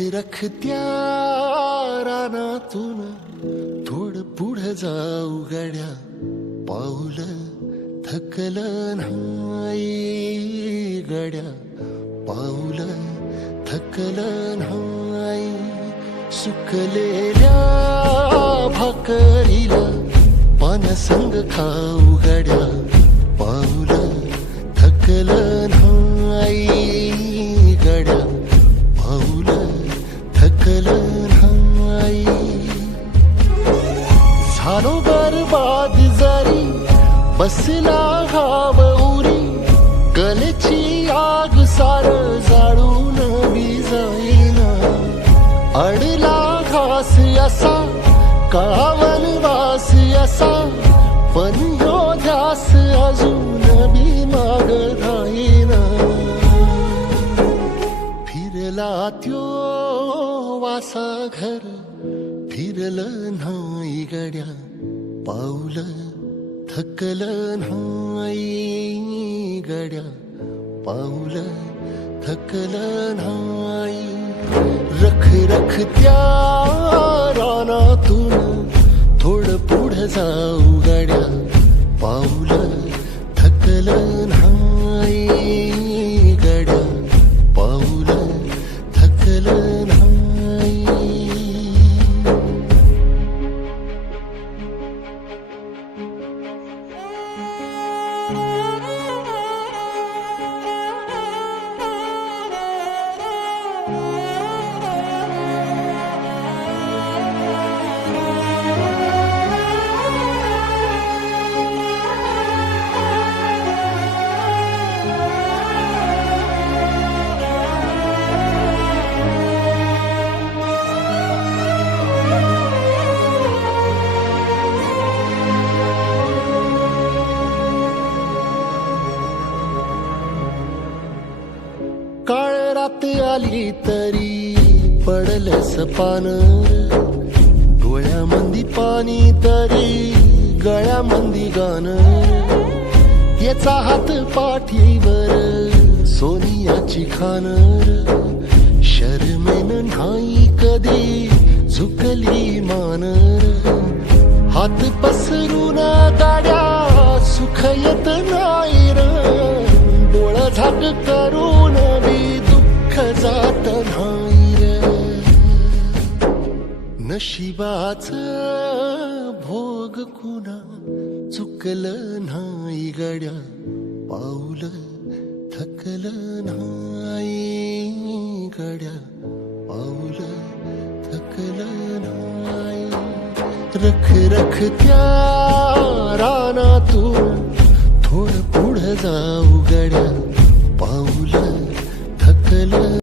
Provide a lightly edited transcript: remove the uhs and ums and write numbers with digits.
रखत्या रानातून थोडं पुढं जाऊ गड्या, पाऊल थकलं नाही गड्या, पाऊल थकलं नाही. सुकलेल्या भाकरीला पानसंग खाऊ गड्या, पाऊल थकलं नाही गड्या, पाऊल थकलं नाही. झालो बरबाद जरी बसला घाव उरी, कलेची आग सार जाळून बी जाईना. अडला घास असा का वनवास असा, पण ह्यो ध्यास अजून बी माग राहीना. फिरला त्यो वासा घर, फिरलं नाही गड्या, पाऊल थकलं नाही गड्या, पाऊल थकलं नाही. रखत्या रानातून थोडं पुढं जाऊ गड्या, पाऊल थकलं नाही गड्या, पाऊल थकलं नाही. काळ रात आली तरी पडलंस पानर, डोळ्यामंदी पाणी तरी गळ्यामंदी गाणं. याचा हात पाठीवर सोनियाची खानर, शर्मेन नाही कधी झुकली मानर. हात पसरून गाड्या सुख येत नाही र, डोळा झाक करून बी दुःख जात नाही र. नशिबाच भोग कुणा चुकलं नाही गड्या, पाऊल थकलं नाही गड्या, पाऊल थकलं नाही. रखत्या रानातून थोडं पुढं जाऊ गड्या, पाऊल थकलं